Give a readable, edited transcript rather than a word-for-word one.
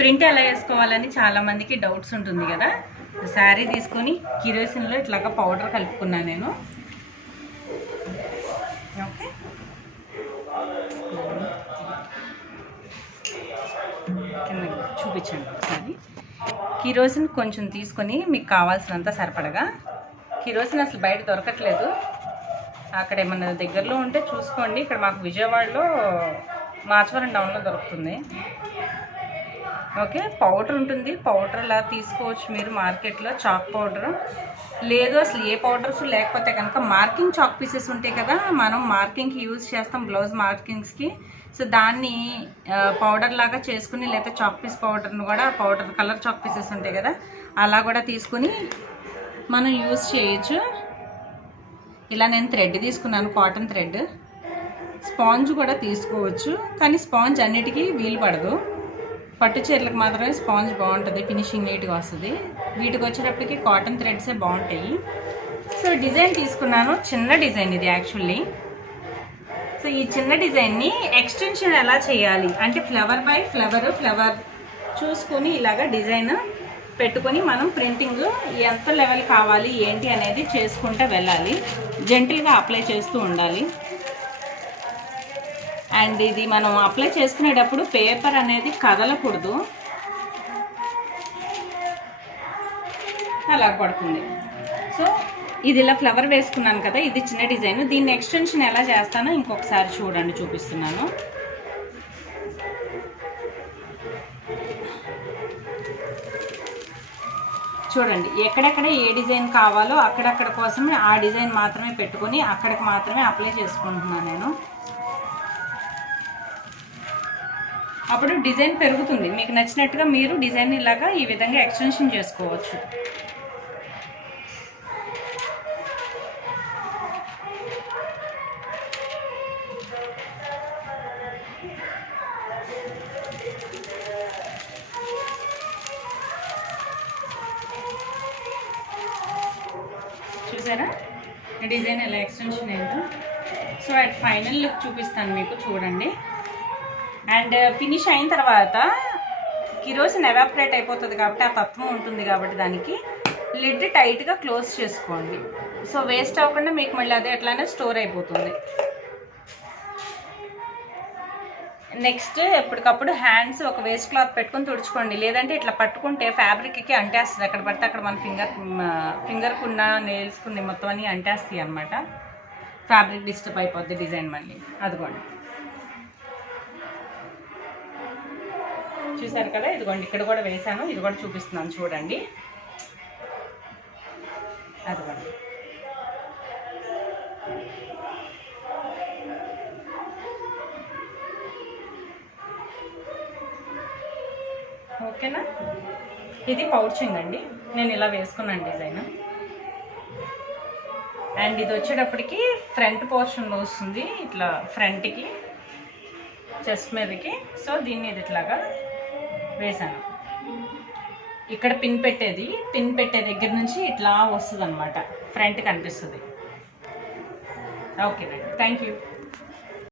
Print ఎలా వేసుకోవాలని చాలామందికి డౌట్స్ ఉంటుంది కదా. శారీ తీసుకొని కిరోసిన్లో ఇట్లాగా పౌడర్ కలుపుకున్నాను నేను. ఓకే, చూపించండి ఒకసారి. కిరోసిన్ కొంచెం తీసుకొని మీకు కావాల్సినంత సరిపడగా. కిరోసిన్ అసలు బయట దొరకట్లేదు, అక్కడ ఏమన్నా దగ్గరలో ఉంటే చూసుకోండి. ఇక్కడ మాకు విజయవాడలో మాచవరం డౌన్లో దొరుకుతుంది. ఓకే, పౌడర్ ఉంటుంది, పౌడర్ అలా తీసుకోవచ్చు మీరు మార్కెట్లో. చాక్ పౌడర్ లేదు, అసలు ఏ పౌడర్స్ లేకపోతే కనుక మార్కింగ్ చాక్ పీసెస్ ఉంటాయి కదా, మనం మార్కింగ్కి యూజ్ చేస్తాం బ్లౌజ్ మార్కింగ్స్కి. సో దాన్ని పౌడర్ లాగా చేసుకుని, లేదా చాక్ పీస్ పౌడర్ను కూడా, పౌడర్ కలర్ చాక్ పీసెస్ ఉంటాయి కదా, అలా కూడా తీసుకుని మనం యూజ్ చేయొచ్చు. ఇలా నేను థ్రెడ్ తీసుకున్నాను, కాటన్ థ్రెడ్. స్పాంజ్ కూడా తీసుకోవచ్చు, కానీ స్పాంజ్ అన్నిటికీ వీలు పడదు. పట్టు చీరలకు మాత్రమే స్పాంజ్ బాగుంటుంది, ఫినిషింగ్ నీట్గా వస్తుంది. వీటికి వచ్చేటప్పటికి కాటన్ థ్రెడ్సే బాగుంటాయి. సో డిజైన్ తీసుకున్నాను, చిన్న డిజైన్ ఇది యాక్చువల్లీ. సో ఈ చిన్న డిజైన్ని ఎక్స్టెన్షన్ ఎలా చేయాలి అంటే, ఫ్లవర్ బై ఫ్లవర్ చూసుకొని ఇలాగా డిజైన్ పెట్టుకొని మనం ప్రింటింగ్ ఎంత లెవెల్ కావాలి ఏంటి అనేది చేసుకుంటూ వెళ్ళాలి. జెంటిల్గా అప్లై చేస్తూ ఉండాలి. అండ్ ఇది మనం అప్లై చేసుకునేటప్పుడు పేపర్ అనేది కదలకూడదు, అలా పడుతుంది. సో ఇది ఇలా ఫ్లవర్ వేసుకున్నాను కదా, ఇది చిన్న డిజైన్. దీన్ని ఎక్స్టెన్షన్ ఎలా చేస్తానో ఇంకొకసారి చూడండి, చూపిస్తున్నాను. చూడండి, ఎక్కడెక్కడ ఏ డిజైన్ కావాలో అక్కడక్కడ కోసమే ఆ డిజైన్ మాత్రమే పెట్టుకొని అక్కడికి మాత్రమే అప్లై చేసుకుంటున్నాను నేను. అప్పుడు డిజైన్ పెరుగుతుంది. మీకు నచ్చినట్టుగా మీరు డిజైన్ ఇలాగా ఈ విధంగా ఎక్స్టెన్షన్ చేసుకోవచ్చు. చూసారా డిజైన్ ఎలా ఎక్స్టెన్షన్ అయిందో. సో అట్ ఫైనల్ లుక్ చూపిస్తాను మీకు, చూడండి. అండ్ ఫినిష్ అయిన తర్వాత కిరోసిన్ ఎవాపరేట్ అయిపోతుంది కాబట్టి, ఆ తత్వం ఉంటుంది కాబట్టి దానికి లిడ్ టైట్గా క్లోజ్ చేసుకోండి. సో వేస్ట్ అవ్వకుండా మీకు మళ్ళీ అదే అట్లానే స్టోర్ అయిపోతుంది. నెక్స్ట్ ఎప్పటికప్పుడు హ్యాండ్స్ ఒక వేస్ట్ క్లాత్ పెట్టుకొని తుడుచుకోండి, లేదంటే ఇట్లా పట్టుకుంటే ఫ్యాబ్రిక్కి అంటేస్తుంది. ఎక్కడ పడితే అక్కడ మన ఫింగర్కున్న నేల్స్కున్న మొత్తం అన్నీ అంటేస్తాయి అనమాట. ఫ్యాబ్రిక్ డిస్టర్బ్ అయిపోద్ది డిజైన్ మళ్ళీ. అదిగోండి, చూసారు కదా, ఇదిగోండి ఇక్కడ కూడా వేసాను, ఇది కూడా చూపిస్తున్నాను చూడండి. అదిగోండి, ఓకేనా. ఇది పౌచింగ్ అండి, నేను ఇలా వేసుకున్నాను డిజైన్. అండ్ ఇది వచ్చేటప్పటికి ఫ్రంట్ పోర్షన్లో వస్తుంది, ఇట్లా ఫ్రంట్కి చెస్ట్ మీదకి. సో దీన్ని ఇది ఇట్లాగా వేసాను. ఇక్కడ పిన్ పెట్టే దగ్గర నుంచి ఇట్లా వస్తుంది అనమాట, ఫ్రంట్ కనిపిస్తుంది. ఓకేనండి, థ్యాంక్ యూ.